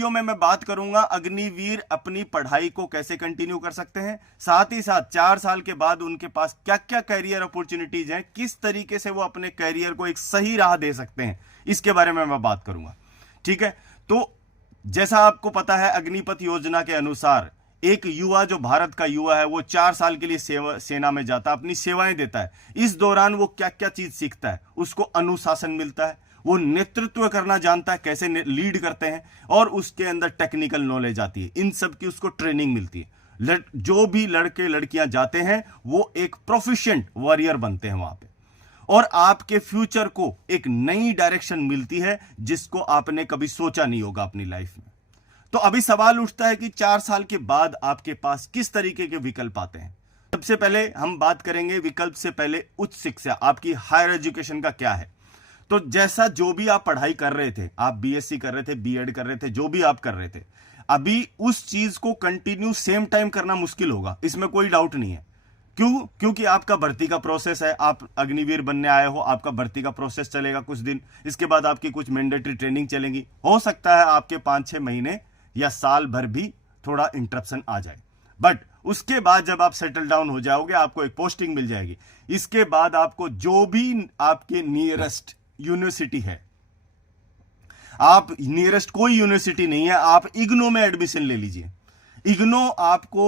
Video में मैं बात करूंगा अग्निवीर अपनी पढ़ाई को कैसे कंटिन्यू कर सकते हैं, साथ ही साथ 4 साल के बाद उनके पास क्या क्या कैरियर अपॉर्चुनिटीज हैं, किस तरीके से वो अपने कैरियर को एक सही राह दे सकते हैं, इसके बारे में मैं बात करूंगा। ठीक है, तो जैसा आपको पता है अग्निपथ योजना के अनुसार एक युवा, जो भारत का युवा है, वो 4 साल के लिए सेना में जाता है, अपनी सेवाएं देता है। इस दौरान वो क्या क्या चीज सीखता है, उसको अनुशासन मिलता है, वो नेतृत्व करना जानता है, कैसे लीड करते हैं, और उसके अंदर टेक्निकल नॉलेज आती है, इन सब की उसको ट्रेनिंग मिलती है। जो भी लड़के लड़कियां जाते हैं वो एक प्रोफिशिएंट वॉरियर बनते हैं वहां पे, और आपके फ्यूचर को एक नई डायरेक्शन मिलती है जिसको आपने कभी सोचा नहीं होगा अपनी लाइफ में। तो अभी सवाल उठता है कि 4 साल के बाद आपके पास किस तरीके के विकल्प आते हैं। सबसे पहले हम बात करेंगे विकल्प से पहले उच्च शिक्षा, आपकी हायर एजुकेशन का क्या है। तो जैसा जो भी आप पढ़ाई कर रहे थे, आप बीएससी कर रहे थे, बीएड कर रहे थे, जो भी आप कर रहे थे, अभी उस चीज को कंटिन्यू सेम टाइम करना मुश्किल होगा, इसमें कोई डाउट नहीं है। क्यों? क्योंकि आपका भर्ती का प्रोसेस है, आप अग्निवीर बनने आए हो, आपका भर्ती का प्रोसेस चलेगा कुछ दिन, इसके बाद आपकी कुछ मैंडेटरी ट्रेनिंग चलेगी, हो सकता है आपके 5-6 महीने या साल भर भी थोड़ा इंटरप्शन आ जाए, बट उसके बाद जब आप सेटल डाउन हो जाओगे, आपको एक पोस्टिंग मिल जाएगी। इसके बाद आपको जो भी आपके नियरेस्ट यूनिवर्सिटी है, आप नियरेस्ट कोई यूनिवर्सिटी नहीं है, आप इग्नो में एडमिशन ले लीजिए। इग्नो आपको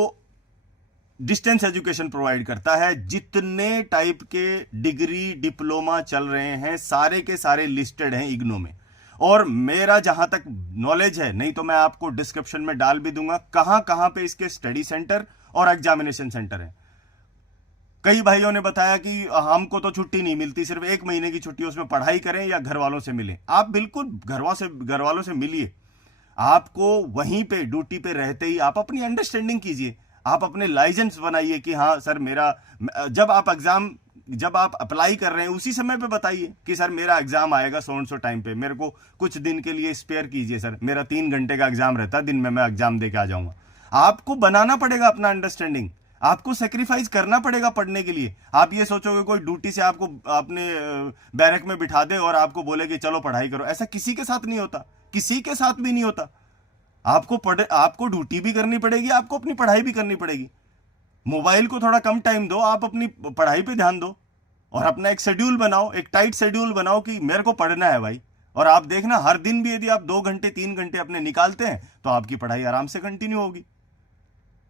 डिस्टेंस एजुकेशन प्रोवाइड करता है। जितने टाइप के डिग्री डिप्लोमा चल रहे हैं सारे के सारे लिस्टेड हैं इग्नो में, और मेरा जहां तक नॉलेज है, नहीं तो मैं आपको डिस्क्रिप्शन में डाल भी दूंगा कहां कहां पे इसके स्टडी सेंटर और एग्जामिनेशन सेंटर है। कई भाइयों ने बताया कि हमको तो छुट्टी नहीं मिलती, सिर्फ 1 महीने की छुट्टी, उसमें पढ़ाई करें या घर वालों से मिलें। आप बिल्कुल घर वालों से मिलिए, आपको वहीं पे ड्यूटी पे रहते ही आप अपनी अंडरस्टैंडिंग कीजिए, आप अपने लाइसेंस बनाइए कि हाँ सर मेरा, जब आप अप्लाई कर रहे हैं उसी समय पे बताइए कि सर मेरा एग्जाम आएगा सो टाइम पे, मेरे को कुछ दिन के लिए स्पेयर कीजिए सर, मेरा 3 घंटे का एग्जाम रहता है दिन में, मैं एग्जाम दे के आ जाऊंगा। आपको बनाना पड़ेगा अपना अंडरस्टैंडिंग, आपको सेक्रीफाइस करना पड़ेगा पढ़ने के लिए। आप ये सोचोगे कोई ड्यूटी से आपको अपने बैरक में बिठा दे और आपको बोले कि चलो पढ़ाई करो, ऐसा किसी के साथ नहीं होता, किसी के साथ भी नहीं होता। आपको ड्यूटी भी करनी पड़ेगी, आपको अपनी पढ़ाई भी करनी पड़ेगी। मोबाइल को थोड़ा कम टाइम दो, आप अपनी पढ़ाई पे ध्यान दो, और अपना एक शेड्यूल बनाओ, एक टाइट शेड्यूल बनाओ कि मेरे को पढ़ना है भाई। और आप देखना हर दिन भी यदि आप 2 घंटे 3 घंटे अपने निकालते हैं तो आपकी पढ़ाई आराम से कंटिन्यू होगी।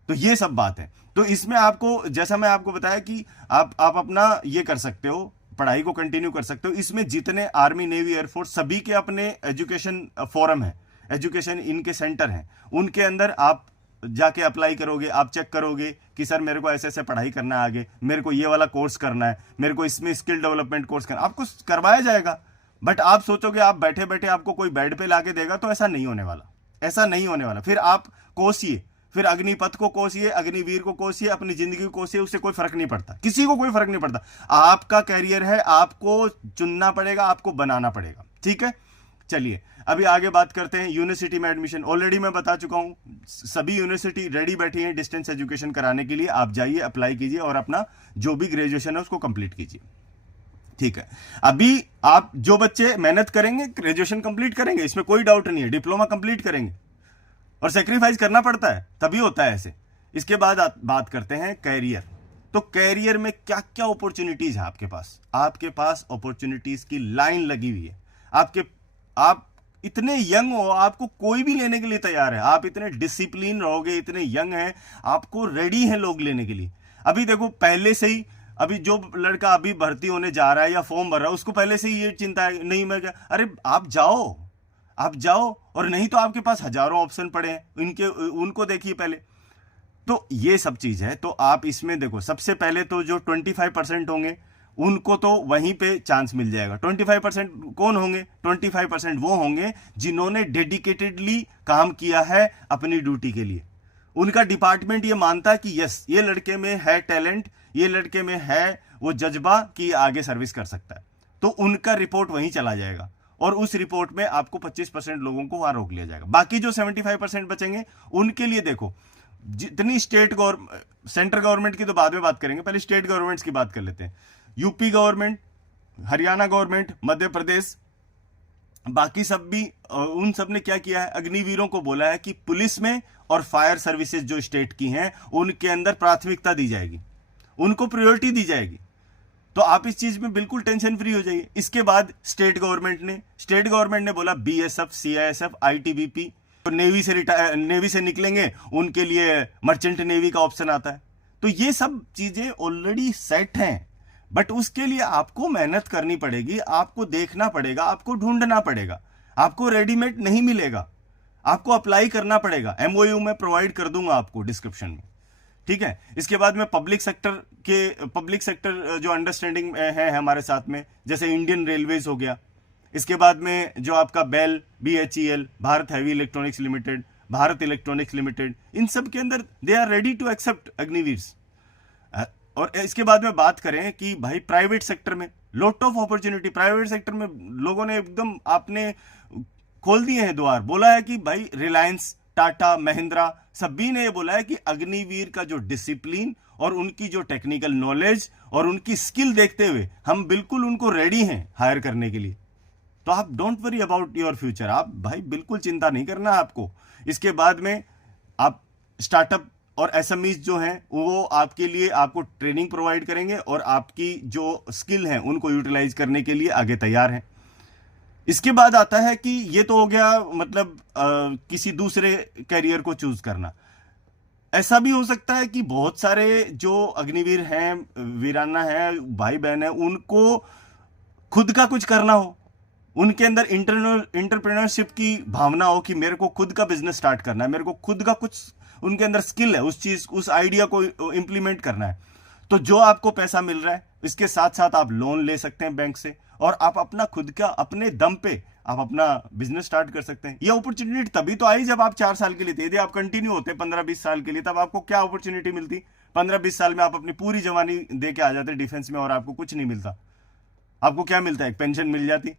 तो ये सब बात है। तो इसमें आपको, जैसा मैं आपको बताया कि आप अपना ये कर सकते हो, पढ़ाई को कंटिन्यू कर सकते हो। इसमें जितने आर्मी, नेवी, एयरफोर्स, सभी के अपने एजुकेशन फोरम है, एजुकेशन इनके सेंटर हैं, उनके अंदर आप जाके अप्लाई करोगे, आप चेक करोगे कि सर मेरे को ऐसे ऐसे पढ़ाई करना है, आगे मेरे को ये वाला कोर्स करना है, मेरे को इसमें स्किल डेवलपमेंट कोर्स करना, आपको करवाया जाएगा। बट आप सोचोगे आप बैठे बैठे आपको कोई बेड पे लाके देगा, तो ऐसा नहीं होने वाला, ऐसा नहीं होने वाला। फिर आप कोसिए, फिर अग्निपथ को कोसिए, अग्निवीर को कोसिए, अपनी जिंदगी को कोसिए, उससे कोई फर्क नहीं पड़ता, किसी को कोई फर्क नहीं पड़ता। आपका कैरियर है, आपको चुनना पड़ेगा, आपको बनाना पड़ेगा। ठीक है, चलिए अभी आगे बात करते हैं यूनिवर्सिटी में एडमिशन। ऑलरेडी मैं बता चुका हूं, सभी यूनिवर्सिटी रेडी बैठी हैं डिस्टेंस एजुकेशन कराने के लिए। आप जाइए, अप्लाई कीजिए और अपना जो भी ग्रेजुएशन है उसको कंप्लीट कीजिए। ठीक है, अभी आप जो बच्चे मेहनत करेंगे, ग्रेजुएशन कंप्लीट करेंगे, इसमें कोई डाउट नहीं है, डिप्लोमा कंप्लीट करेंगे, और सेक्रीफाइस करना पड़ता है तभी होता है ऐसे। इसके बाद बात करते हैं कैरियर। तो कैरियर में क्या क्या अपॉर्चुनिटीज है आपके पास? आपके पास अपॉर्चुनिटीज की लाइन लगी हुई है। आप इतने यंग हो, आपको कोई भी लेने के लिए तैयार है, आप इतने डिसिप्लिन रहोगे, इतने यंग हैं, आपको रेडी हैं लोग लेने के लिए। अभी देखो पहले से ही, अभी जो लड़का अभी भर्ती होने जा रहा है या फॉर्म भर रहा है, उसको पहले से ही ये चिंता है, नहीं मैं क्या, अरे आप जाओ, और नहीं तो आपके पास हजारों ऑप्शन पड़े हैं, उनको देखिए पहले। तो ये सब चीज है। तो आप इसमें देखो, सबसे पहले तो जो 25% होंगे उनको तो वहीं पे चांस मिल जाएगा। 25% कौन होंगे? 25% वो होंगे जिन्होंने डेडिकेटेडली काम किया है अपनी ड्यूटी के लिए। उनका डिपार्टमेंट ये मानता है कि यस, ये लड़के में है टैलेंट, ये लड़के में है वो जज्बा कि आगे सर्विस कर सकता है, तो उनका रिपोर्ट वहीं चला जाएगा, और उस रिपोर्ट में आपको 25% लोगों को वहां रोक लिया जाएगा। बाकी जो 75% बचेंगे उनके लिए देखो, जितनी सेंट्रल गवर्नमेंट की तो बाद में बात करेंगे, पहले स्टेट गवर्नमेंट्स की बात कर लेते हैं। UP government, Haryana government, Madhya Pradesh, बाकी सब भी उन सब ने क्या किया है, अग्निवीरों को बोला है कि पुलिस में और फायर सर्विसेज जो स्टेट की हैं उनके अंदर प्राथमिकता दी जाएगी, उनको प्रायोरिटी दी जाएगी। तो आप इस चीज में बिल्कुल टेंशन फ्री हो जाइए। इसके बाद स्टेट गवर्नमेंट ने बोला बीएसएफ, सीआईएसएफ, आईटीबीपी, तो नेवी से निकलेंगे उनके लिए मर्चेंट नेवी का ऑप्शन आता है। तो ये सब चीजें ऑलरेडी सेट हैं, बट उसके लिए आपको मेहनत करनी पड़ेगी, आपको देखना पड़ेगा, आपको ढूंढना पड़ेगा, आपको रेडीमेड नहीं मिलेगा, आपको अप्लाई करना पड़ेगा। एमओयू में प्रोवाइड कर दूंगा आपको डिस्क्रिप्शन में, ठीक है। इसके बाद में पब्लिक सेक्टर जो अंडरस्टैंडिंग है हमारे साथ में, जैसे इंडियन रेलवेज हो गया। इसके बाद में जो आपका BHEL, BHEL, Bharat heavy electronics limited, Bharat electronics limited, इन सब के अंदर they are ready to accept Agniveers. और इसके बाद में बात करें कि भाई प्राइवेट सेक्टर में lot of opportunity, private sector में लोगों ने एकदम आपने खोल दिए हैं द्वार। बोला है कि भाई रिलायंस, टाटा, महिंद्रा, सभी ने ये बोला है कि अग्निवीर का जो डिसिप्लिन और उनकी जो टेक्निकल नॉलेज और उनकी स्किल देखते हुए हम बिल्कुल उनको रेडी हैं हायर करने के लिए। तो आप don't worry about your future, आप भाई बिल्कुल चिंता नहीं करना आपको। इसके बाद में आप स्टार्टअप और एसएमईज जो हैं वो आपके लिए आपको ट्रेनिंग प्रोवाइड करेंगे और आपकी जो स्किल है उनको यूटिलाइज करने के लिए आगे तैयार हैं। इसके बाद आता है कि ये तो हो गया मतलब किसी दूसरे कैरियर को चूज करना। ऐसा भी हो सकता है कि बहुत सारे जो अग्निवीर हैं, वीराना है, भाई बहन है, उनको खुद का कुछ करना हो, उनके अंदर इंटरप्रेन्योरशिप की भावना हो कि मेरे को खुद का बिजनेस स्टार्ट करना है, मेरे को खुद का कुछ उनके अंदर स्किल है, उस आइडिया को इंप्लीमेंट करना है। तो जो आपको पैसा मिल रहा है इसके साथ साथ आप लोन ले सकते हैं बैंक से और आप अपना खुद का अपने दम पे आप अपना बिजनेस स्टार्ट कर सकते हैं। ये अपॉर्चुनिटी तभी तो आई जब आप 4 साल के लिए थे। यदि आप कंटिन्यू होते 15-20 साल के लिए, तब आपको क्या अपॉर्चुनिटी मिलती? 15-20 साल में आप अपनी पूरी जवानी दे के आ जाते डिफेंस में और आपको कुछ नहीं मिलता। आपको क्या मिलता है? एक पेंशन मिल जाती।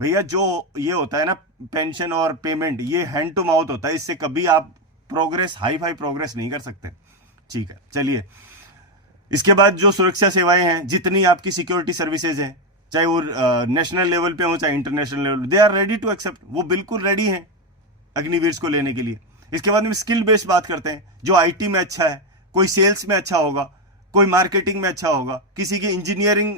भैया जो ये होता है ना पेंशन और पेमेंट, ये हैंड टू माउथ होता है, इससे कभी आप हाई फाई प्रोग्रेस नहीं कर सकते। ठीक है, चलिए। इसके बाद जो सुरक्षा सेवाएं हैं, जितनी आपकी सिक्योरिटी सर्विसेज हैं, चाहे वो नेशनल लेवल पे हो चाहे international level, they are ready to accept, वो बिल्कुल रेडी हैं अग्निवीर्स को लेने के लिए। इसके बाद में स्किल बेस्ड बात करते हैं। जो आईटी में अच्छा है, कोई सेल्स में अच्छा होगा, कोई मार्केटिंग में अच्छा होगा, किसी की इंजीनियरिंग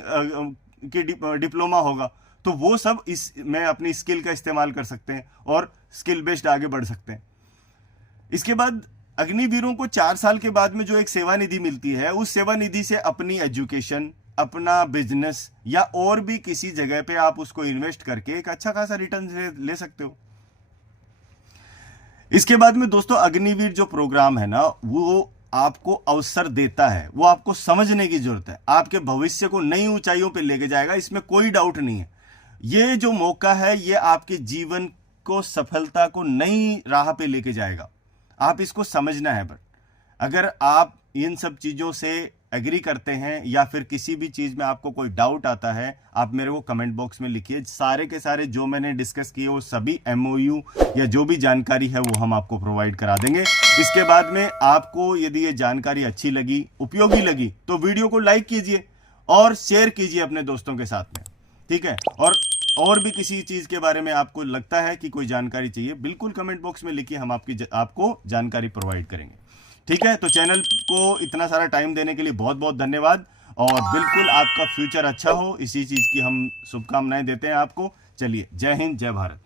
की डिप्लोमा होगा, तो वो सब में अपनी स्किल का इस्तेमाल कर सकते हैं और स्किल बेस्ड आगे बढ़ सकते हैं। इसके बाद अग्निवीरों को 4 साल के बाद में जो एक सेवा निधि मिलती है, उस सेवा निधि से अपनी एजुकेशन, अपना बिजनेस या और भी किसी जगह पे आप उसको इन्वेस्ट करके एक अच्छा खासा रिटर्न ले सकते हो। इसके बाद में दोस्तों अग्निवीर जो प्रोग्राम है ना, वो आपको अवसर देता है, वो आपको समझने की जरूरत है, आपके भविष्य को नई ऊंचाइयों पे लेके जाएगा, इसमें कोई डाउट नहीं है। ये जो मौका है ये आपके जीवन को, सफलता को नई राह पे लेके जाएगा। आप इसको समझना है। बट अगर आप इन सब चीजों से एग्री करते हैं या फिर किसी भी चीज में आपको कोई डाउट आता है, आप मेरे को कमेंट बॉक्स में लिखिए। सारे के सारे जो मैंने डिस्कस किए वो सभी एमओयू या जो भी जानकारी है वो हम आपको प्रोवाइड करा देंगे। इसके बाद में आपको यदि ये जानकारी अच्छी लगी, उपयोगी लगी, तो वीडियो को लाइक कीजिए और शेयर कीजिए अपने दोस्तों के साथ में, ठीक है। और भी किसी चीज के बारे में आपको लगता है कि कोई जानकारी चाहिए, बिल्कुल कमेंट बॉक्स में लिखिए, हम आपको जानकारी प्रोवाइड करेंगे, ठीक है। तो चैनल को इतना सारा टाइम देने के लिए बहुत बहुत धन्यवाद और बिल्कुल आपका फ्यूचर अच्छा हो, इसी चीज की हम शुभकामनाएं देते हैं आपको। चलिए, जय हिंद, जय भारत।